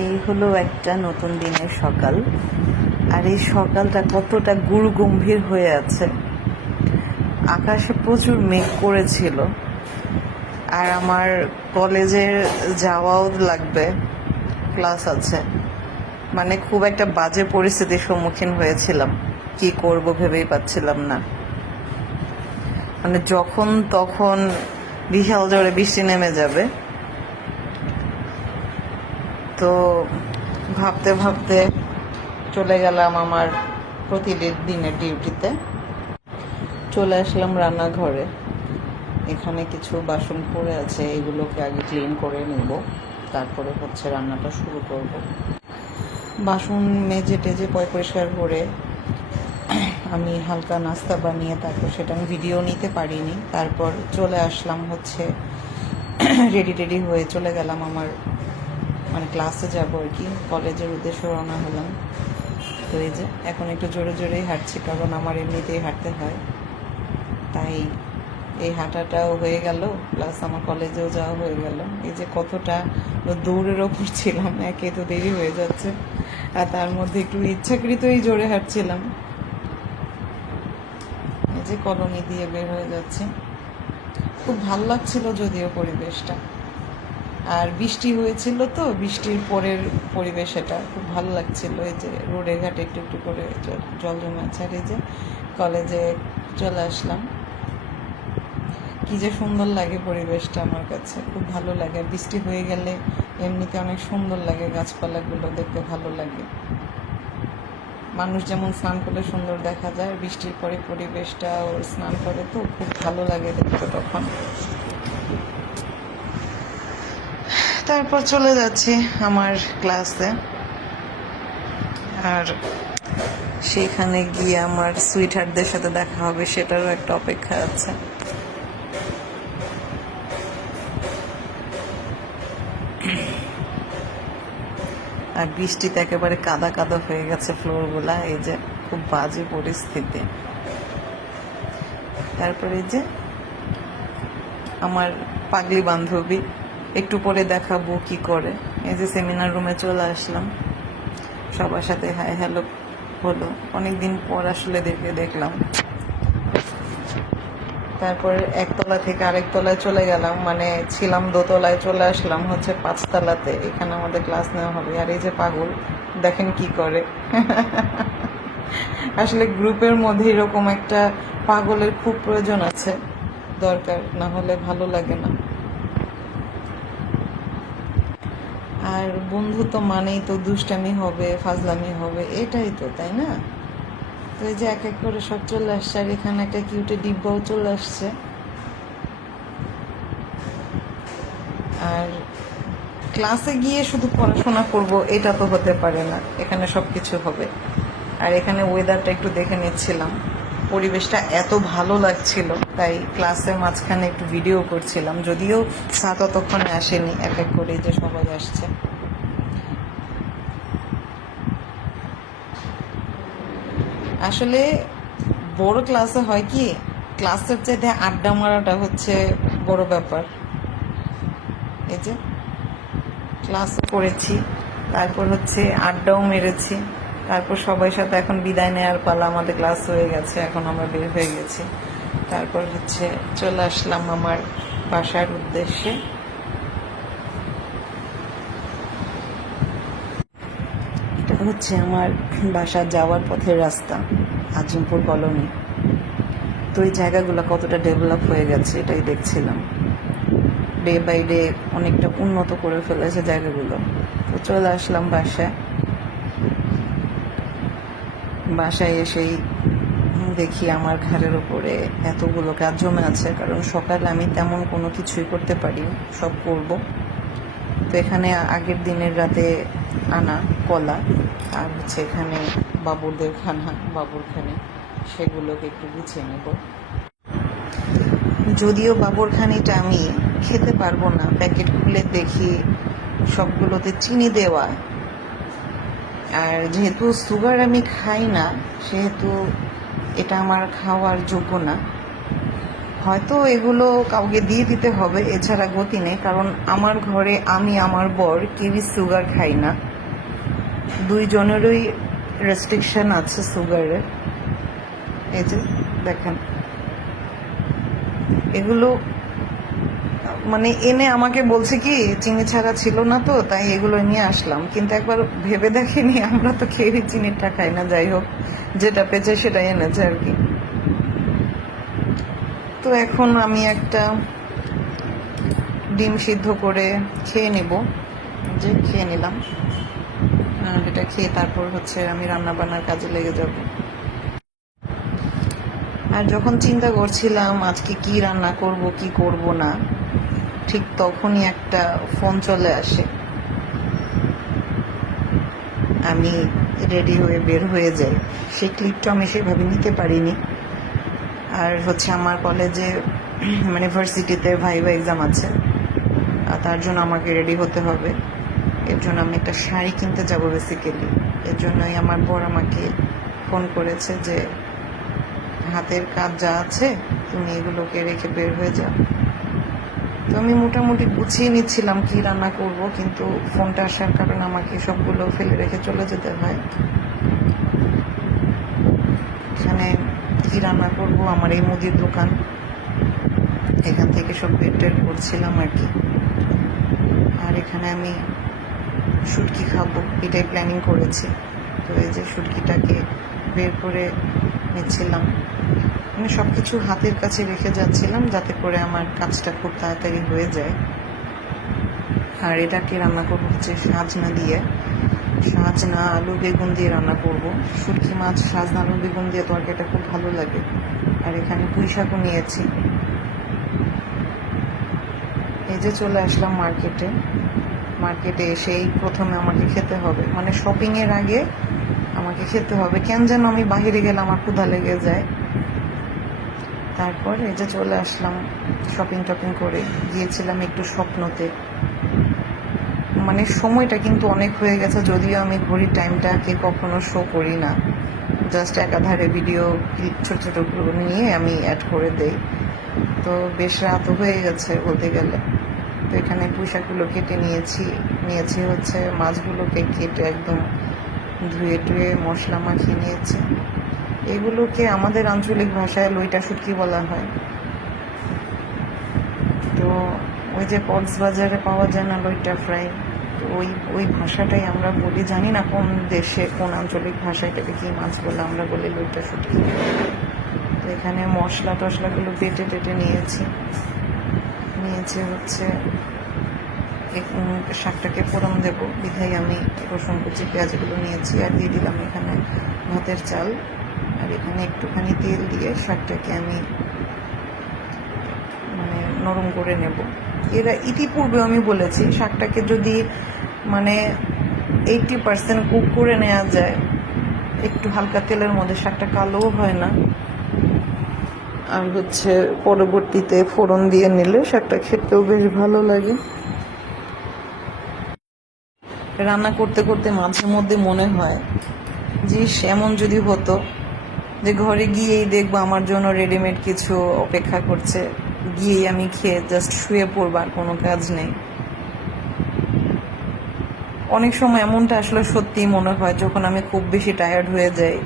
এই হলো একটা নতুন দিনের সকাল। আর এই সকালটা কতটা গুরুগম্ভীর হয়ে আছে। আকাশে প্রচুর মেঘ করেছিল, আর আমার কলেজে যাওয়াও লাগবে, ক্লাস আছে। মানে খুব একটা বাজে পরিস্থিতির সম্মুখীন হয়েছিলাম, কি করব ভেবেই পাচ্ছিলাম না। মানে যখন তখন বিশাল জোরে বৃষ্টি নেমে যাবে। তো ভাবতে ভাবতে চলে গেলাম আমার প্রতিদিনের ডিউটিতে। চলে আসলাম রান্নাঘরে। এখানে কিছু বাসন পড়ে আছে, এগুলোকে আগে ক্লিন করে নেব, তারপরে হচ্ছে রান্নাটা শুরু করব। বাসন মেজে টেজে পরিষ্কার করে আমি হালকা নাস্তা বানিয়ে তারপর সেটা আমি ভিডিও নিতে পারিনি। তারপর চলে আসলাম হচ্ছে রেডি টেডি হয়ে চলে গেলাম আমার মানে ক্লাসে যাবো আর কি, কলেজের উদ্দেশ্যে রওনা হলাম। তো এই যে এখন একটু জোরে জোরেই হাঁটছি, কারণ আমার এমনিতেই হাঁটতে হয়, তাই এই হাঁটাটাও হয়ে গেল, প্লাস আমার কলেজেও যাওয়া হয়ে গেল। এই যে কতটা দৌড়ের ওপর ছিলাম, একে তো দেরি হয়ে যাচ্ছে, আর তার মধ্যে একটু ইচ্ছাকৃতই জোরে হাঁটছিলাম। এই যে কলোনি দিয়ে বের হয়ে যাচ্ছে, খুব ভাল লাগছিল যদিও পরিবেশটা। আর বৃষ্টি হয়েছিল, তো বৃষ্টির পরের পরিবেশ, এটা খুব ভালো লাগছিল। এই যে রোডে ঘাটে একটু একটু করে জল জমে আছে। আর এই যে কলেজে চলে আসলাম, কি যে সুন্দর লাগে পরিবেশটা, আমার কাছে খুব ভালো লাগে। বৃষ্টি হয়ে গেলে এমনিতে অনেক সুন্দর লাগে, গাছপালাগুলো দেখতে ভালো লাগে। মানুষ যেমন স্নান করলে সুন্দর দেখা যায়, বৃষ্টির পরে পরিবেশটা ওর স্নান করে, তো খুব ভালো লাগে দেখতে তখন। তারপর চলে যাচ্ছি আমার ক্লাসে, আর সেখানে গিয়ে আমার সুইট হার্টদের সাথে দেখা হবে, সেটারও একটা অপেক্ষা আছে। আর বৃষ্টিতে একেবারে কাদা কাদা হয়ে গেছে ফ্লোরগুলা, এই যে খুব বাজে পরিস্থিতি। তারপরে এই যে আমার পাগলি বান্ধবী, একটু পরে দেখাবো কি করে। এই যে সেমিনার রুমে চলে আসলাম, সবার সাথে হাই হ্যালো হলো, অনেকদিন পর আসলে দেখলাম। তারপর একতলা থেকে আরেক তলায় চলে গেলাম, মানে ছিলাম দোতলায়, চলে আসলাম হচ্ছে 5তলাতে। এখানে আমাদের ক্লাস নেওয়া হবে। আর এই যে পাগল, দেখেন কি করে। আসলে গ্রুপের মধ্যে এরকম একটা পাগলের খুব প্রয়োজন আছে, দরকার, না হলে ভালো লাগে না। আর বন্ধুত্ব মানেই তো দুষ্টামি হবে, ফাজলামি হবে, এটাই তো, তাই না? তো এই যে এক এক করে সব চলে আসছে, আর এখানে একটা কিউটে ডিব্বাও চলে আসছে। আর ক্লাসে গিয়ে শুধু পড়াশোনা করব এটা তো হতে পারে না, এখানে সব কিছু হবে। আর এখানে ওয়েদারটা একটু দেখে নিচ্ছিলাম, পরিবেশটা এত ভালো লাগছিল, তাই ক্লাসের মাঝখানে একটু ভিডিও করছিলাম। যদিও স্যার ততক্ষণে আসেনি, এক এক করে যে সবাই আসছে। আসলে বড় ক্লাসে হয় কি, ক্লাসের চাইতে আড্ডা মারাটা হচ্ছে বড় ব্যাপার। এই যে ক্লাসও করেছি, তারপর হচ্ছে আড্ডাও মেরেছি, তারপর সবাই সাথে এখন বিদায় নেওয়ার পালা। আমাদের ক্লাস হয়ে গেছে, এখন আমরা বের হয়ে গেছি। তারপর হচ্ছে চলে আসলাম আমার বাসার উদ্দেশ্যে। এটা হচ্ছে আমার বাসা যাওয়ার পথের রাস্তা, আজিমপুর কলোনি। তো এই জায়গাগুলো কতটা ডেভেলপ হয়ে গেছে এটাই দেখছিলাম, ডে বাই ডে অনেকটা উন্নত করে ফেলেছে জায়গাগুলো। তো চলে আসলাম বাসায় এসেই দেখি আমার ঘাড়ের ওপরে এতগুলো কাজ জমে আছে, কারণ সকালে আমি তেমন কোনো কিছুই করতে পারি, সব করব। তো এখানে আগের দিনের রাতে আনা কলা, আর হচ্ছে এখানে বাবুরদের বাবুরখানি, সেগুলোকে একটু গুছিয়ে নেব। যদিও বাবুরখানিটা আমি খেতে পারবো না, প্যাকেট খুলে দেখি সবগুলোতে চিনি দেওয়া, আর যেহেতু সুগার আমি খাই না, সেহেতু এটা আমার খাওয়ার যোগ্য না। হয়তো এগুলো কাউকে দিয়ে দিতে হবে, এছাড়া গতি নেই। কারণ আমার ঘরে আমি আমার বর কেউই সুগার খাই না, দুইজনেরই রেস্ট্রিকশন আছে সুগারের। এই যে দেখেন, এগুলো মানে এনে আমাকে বলছে কি চিনি ছাড়া ছিল না, তো তাই এগুলো নিয়ে আসলাম। কিন্তু একবার ভেবে দেখিনি, আমরা তো খেয়ে চিনিটা খাই না। যাই হোক, যেটা পেয়েছে সেটাই এনেছে আর কি। তো এখন আমি একটা ডিম সিদ্ধ করে খেয়ে নেব, যে খেয়ে নিলাম। এটা খেয়ে তারপর হচ্ছে আমি রান্না বান্নার কাজে লেগে যাব। আর যখন চিন্তা করছিলাম আজকে কি রান্না করব কি করব না, ঠিক তখনই একটা ফোন চলে আসে। আমি রেডি হয়ে বের হয়ে যাই। সেই ক্লিপটা আমি সেভাবে নিতে পারিনি। আর হচ্ছে আমার কলেজে মানে ভার্সিটিতে ভাইভা এক্সাম আছে, আর তার জন্য আমাকে রেডি হতে হবে। এর জন্য আমি একটা শাড়ি কিনতে যাব বেসিক্যালি। এর জন্যই আমার বর আমাকে ফোন করেছে যে হাতের কাজ যা আছে তুমি এগুলোকে রেখে বের হয়ে যাও। তো আমি মোটামুটি গুছিয়ে নিচ্ছিলাম কি রান্না করব, কিন্তু ফোনটা আসার কারণে আমাকে সবগুলো ফেলে রেখে চলে যেতে হয়। এখানে কি রান্না করব, আমার এই মুদির দোকান, এখান থেকে সব বের টের করছিলাম আর কি। আর এখানে আমি শুটকি খাবো এটাই প্ল্যানিং করেছি। তো এই যে শুটকিটাকে বের করে নিচ্ছিলাম, মানে সব কিছু হাতের কাছে রেখে যাচ্ছিলাম যাতে করে আমার কাজটা খুব তাড়াতাড়ি হয়ে যায়। আর এটাকে রান্না করবো হচ্ছে সাজনা দিয়ে, সাজনা আলু বেগুন দিয়ে রান্না করব। শুটকি মাছ সাজনা আলু বেগুন দিয়ে তরকারিটা খুব ভালো লাগে। আর এখানে পুঁই শাকও নিয়েছি। এই যে চলে আসলাম মার্কেটে। মার্কেটে এসেই প্রথমে আমাকে খেতে হবে, মানে শপিংয়ের আগে আমাকে খেতে হবে। কেন যেন আমি বাহিরে গেলে আমার ক্ষুধা লেগে যায়। তারপর এই যে চলে আসলাম, শপিং টপিং করে গিয়েছিলাম একটু স্বপ্নতে। মানে সময়টা কিন্তু অনেক হয়ে গেছে, যদিও আমি ঘড়ির টাইমটাকে কখনো শো করি না, জাস্ট একাধারে ভিডিও ক্লিপ ছোট ছোটগুলো নিয়ে আমি অ্যাড করে দেই। তো বেশ রাতও হয়ে গেছে বলতে গেলে। তো এখানে পোশাকগুলো কেটে নিয়েছি হচ্ছে মাছগুলোকে কেটে একদম ধুয়ে টুয়ে মশলা মাখিয়ে নিয়েছি। এগুলোকে আমাদের আঞ্চলিক ভাষায় লইটা শুটকি বলা হয়। তো ওই যে কক্সবাজারে পাওয়া যায় না লইটা ফ্রাই, তো ওই ভাষাটাই আমরা বলি। জানি না কোন দেশে কোন আঞ্চলিক ভাষায় এটাকে কি মাছ বলে, আমরা বলি লইটা শুটকি। তো এখানে মশলা টশলাগুলো বেটে টেটে নিয়েছি হচ্ছে শাকটাকে ফোড়ন দেবো বিধায় আমি রসুন কুচি পেঁয়াজগুলো নিয়েছি। আর দিয়ে দিলাম এখানে ভাতের চাল, আর এখানে একটুখানি তেল দিয়ে শাকটাকে আমি মানে নরম করে নেব। ইতিপূর্বে আমি বলেছি শাকটাকে যদি মানে 80% কুক করে নেওয়া যায়, একটু হালকা তেলের মধ্যে, শাকটা কালোও হয় না। আর হচ্ছে পরবর্তীতে ফোড়ন দিয়ে নিলে শাকটা খেতেও বেশ ভালো লাগে। রান্না করতে করতে মাঝে মধ্যে মনে হয় যে এমন যদি হতো যে ঘরে গিয়েই দেখবো আমার জন্য রেডিমেড কিছু অপেক্ষা করছে, গিয়েই আমি খেয়ে জাস্ট শুয়ে পড়বার, কোনো কাজ নেই। অনেক সময় এমনটা আসলে সত্যিই মনে হয় যখন আমি খুব বেশি টায়ার্ড হয়ে যাই,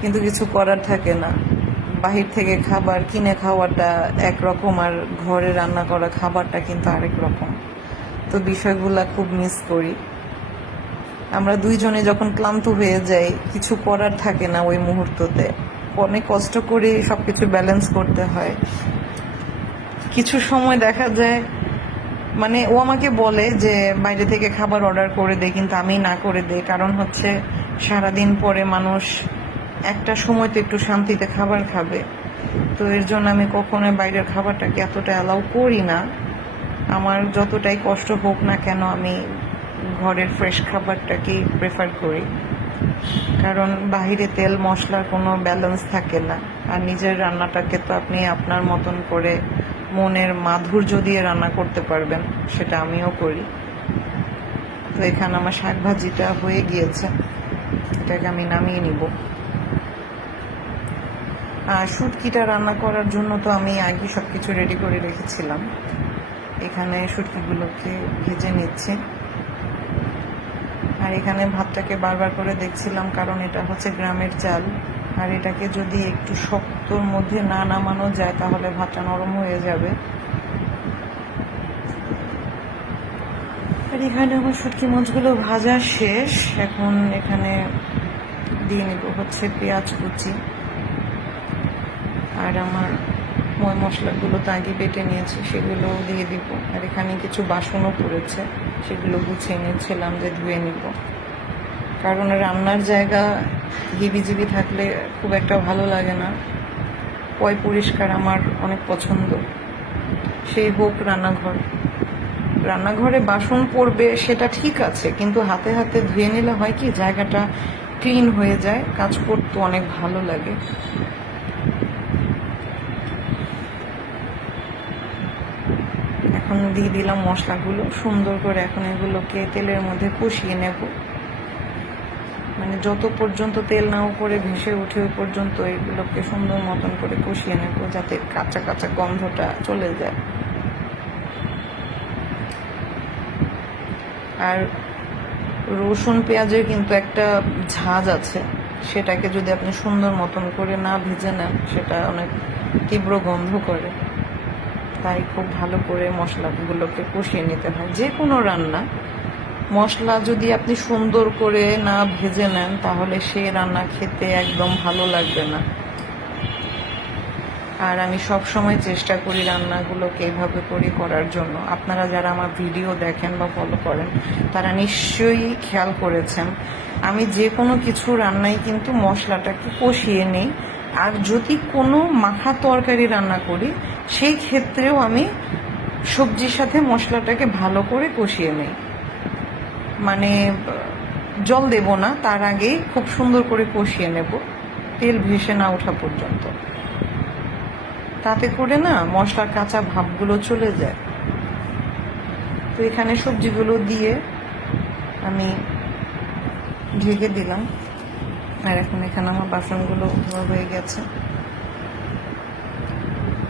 কিন্তু কিছু করার থাকে না। বাহির থেকে খাবার কিনে খাওয়াটা একরকম, আর ঘরে রান্না করা খাবারটা কিন্তু আরেক রকম। তো বিষয়গুলা খুব মিস করি। আমরা দুইজনে যখন ক্লান্ত হয়ে যাই, কিছু করার থাকে না ওই মুহূর্ততে, অনেক কষ্ট করে সবকিছু ব্যালেন্স করতে হয়। কিছু সময় দেখা যায় মানে ও আমাকে বলে যে বাইরে থেকে খাবার অর্ডার করে দে, কিন্তু আমি না করে দেই। কারণ হচ্ছে সারাদিন পরে মানুষ একটা সময় তো একটু শান্তিতে খাবার খাবে। তো এর জন্য আমি কখনোই বাইরের খাবারটাকে এতটা অ্যালাউ করি না। আমার যতটাই কষ্ট হোক না কেন, আমি ঘরের ফ্রেশ খাবারটাকেই প্রেফার করি। কারণ বাহিরে তেল মশলার কোনো ব্যালেন্স থাকে না। আর নিজের রান্নাটাকে তো আপনি আপনার মতন করে মনের মাধুর্য দিয়ে রান্না করতে পারবেন, সেটা আমিও করি। তো এখানে আমার শাক ভাজিটা হয়ে গিয়েছে, এটাকে আমি নামিয়ে নিব। শুটকিটা রান্না করার জন্য তো আমি আগে সব কিছু রেডি করে রেখেছিলাম। এখানে শুটকিগুলোকে ভেজে নিচ্ছি। আর এখানে ভাতটাকে বারবার করে দেখছিলাম, কারণ এটা হচ্ছে গ্রামের চাল, আর এটাকে যদি একটু শক্তর মধ্যে না নামানো যায় তাহলে ভাতটা নরম হয়ে যাবে। আর এখানে আমার শুটকি মাছগুলো ভাজা শেষ। এখন এখানে দিয়ে নেব হচ্ছে পেঁয়াজ কুচি, আর আমার মশলাগুলো তো আগে বেটে নিয়েছি সেগুলো দিয়ে দিব। আর এখানে কিছু বাসনও পড়েছে, সেগুলো গুছিয়ে নিচ্ছিলাম যে ধুয়ে নিব, কারণ রান্নার জায়গা হিবিজিবি থাকলে খুব একটা ভালো লাগে না। পরিষ্কার আমার অনেক পছন্দ, সেই হোক রান্নাঘরে বাসন পড়বে সেটা ঠিক আছে, কিন্তু হাতে হাতে ধুয়ে নিলে হয় কি জায়গাটা ক্লিন হয়ে যায়, কাজ করতে অনেক ভালো লাগে। এখন দিয়ে দিলাম মশলাগুলো সুন্দর করে। এখন এগুলোকে তেলের মধ্যে কষিয়ে নেব, মানে যত পর্যন্ত তেল না উপরে ভেসে ওঠে ওই পর্যন্ত এগুলোকে সুন্দর মতন করে কষিয়ে নেব, যাতে কাঁচা কাঁচা গন্ধটা চলে যায়। আর রসুন পেঁয়াজের কিন্তু একটা ঝাঁজ আছে, সেটাকে যদি আপনি সুন্দর মতন করে না ভেজে নেন সেটা অনেক তীব্র গন্ধ করে। তাই খুব ভালো করে মশলাগুলোকে কষিয়ে নিতে হয়। যে কোনো রান্না মশলা যদি আপনি সুন্দর করে না ভেজে নেন তাহলে সে রান্না খেতে একদম ভালো লাগবে না। আর আমি সব সময় চেষ্টা করি রান্নাগুলোকে এইভাবে করে করার জন্য। আপনারা যারা আমার ভিডিও দেখেন বা ফলো করেন তারা নিশ্চয়ই খেয়াল করেছেন, আমি যে কোনো কিছু রান্নাই কিন্তু মশলাটাকে কষিয়ে নিই। আর যদি কোনো মাখা তরকারি রান্না করি সেই ক্ষেত্রেও আমি সবজির সাথে মশলাটাকে ভালো করে কষিয়ে নিই, মানে জল দেব না, তার আগেই খুব সুন্দর করে কষিয়ে নেব তেল ভেসে না ওঠা পর্যন্ত। তাতে করে না মশলার কাঁচা ভাবগুলো চলে যায়। তো এখানে সবজিগুলো দিয়ে আমি ঢেকে দিলাম। আর এখন এখানে আমার বাসনগুলো ধোয়া হয়ে গেছে,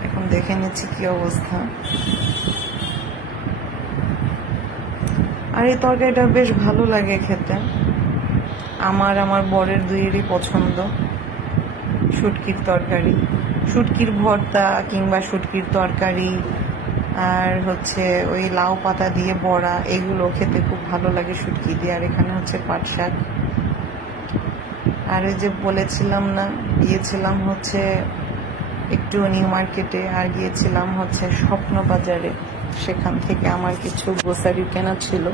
এখন দেখে নিচ্ছি কি অবস্থা। আর এই তরকারিটা বেশ ভালো লাগে খেতে, আমার বরের দুইয়েরই পছন্দ। শুটকির তরকারি, শুটকির ভর্তা কিংবা শুটকির তরকারি, আর হচ্ছে ওই লাউ পাতা দিয়ে বড়া, এগুলো খেতে খুব ভালো লাগে শুটকি দিয়ে। আর এখানে হচ্ছে পাট শাক। আর ওই যে বলেছিলাম না, গিয়েছিলাম হচ্ছে একটু নিউ মার্কেটে, আর গিয়েছিলাম হচ্ছে স্বপ্ন বাজারে, সেখান থেকে আমার কিছু গ্রোসারি কেনা ছিল,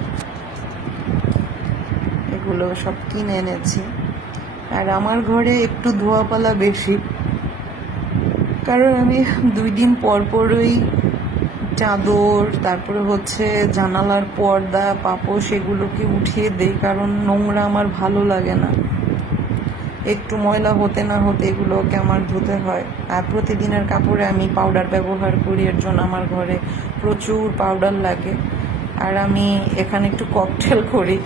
এগুলো সব কিনে এনেছি। আর আমার ঘরে একটু ধোয়াপালা বেশি, কারণ আমি 2 দিন পর পরই চাদর, তারপরে হচ্ছে জানালার পর্দা, পাপোশ সেগুলোকে উঠিয়ে দেই, কারণ নোংরা আমার ভালো লাগে না। একটু ময়লা হতে না হতে এগুলোকে আমার ধুতে হয়। আর প্রতিদিনের কাপড়ে আমি পাউডার ব্যবহার করি, এর জন্য আমার ঘরে প্রচুর পাউডার লাগে। আর আমি এখানে একটু ককটেল করি,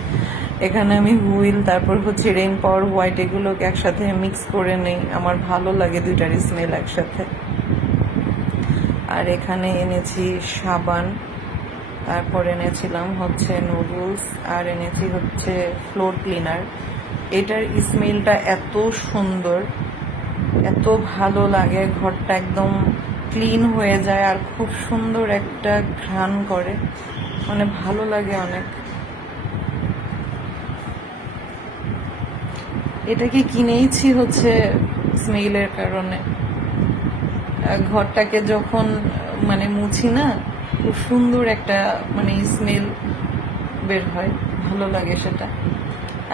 এখানে আমি হুইল, তারপর হচ্ছে রেইন পাওয়ার হোয়াইট, এগুলোকে একসাথে মিক্স করে নেই, আমার ভালো লাগে দুইটার স্মেল একসাথে। আর এখানে এনেছি সাবান, তারপর এনেছিলাম হচ্ছে নুডলস, আর এনেছি হচ্ছে ফ্লোর ক্লিনার। এটার স্মেলটা এত সুন্দর, এত ভালো লাগে, ঘরটা একদম ক্লিন হয়ে যায় আর খুব সুন্দর একটা ঘ্রাণ করে, মানে ভালো লাগে অনেক। এটাকে কিনেইছি হচ্ছে স্মেলের কারণে। ঘরটাকে যখন মানে মুছি না, খুব সুন্দর একটা মানে স্মেল বের হয়, ভালো লাগে সেটা।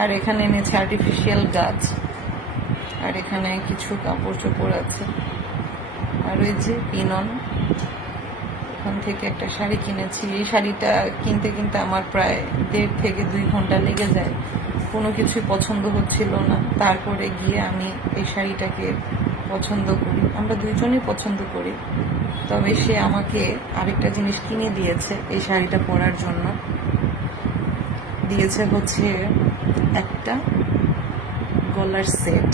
আর এখানে এনেছি আর্টিফিশিয়াল গাছ, আর এখানে কিছু কাপড় চোপড় আছে। আর ওই যে পিনন, ওখান থেকে একটা শাড়ি কিনেছি। এই শাড়িটা কিনতে কিনতে আমার প্রায় 1.5 থেকে 2 ঘন্টা লেগে যায়, কোনো কিছুই পছন্দ হচ্ছিল না। তারপরে গিয়ে আমি এই শাড়িটাকে পছন্দ করি, আমরা দুইজনই পছন্দ করি। তবে সে আমাকে আরেকটা জিনিস কিনে দিয়েছে এই শাড়িটা পরার জন্য, দিয়েছে হচ্ছে একটা গলার সেট,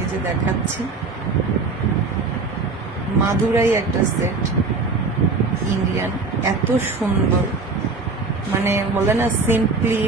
এই যে দেখাচ্ছি, মাদুরাই একটা সেট, ইন্ডিয়ান, এত সুন্দর, মানে বলে না সিম্পলি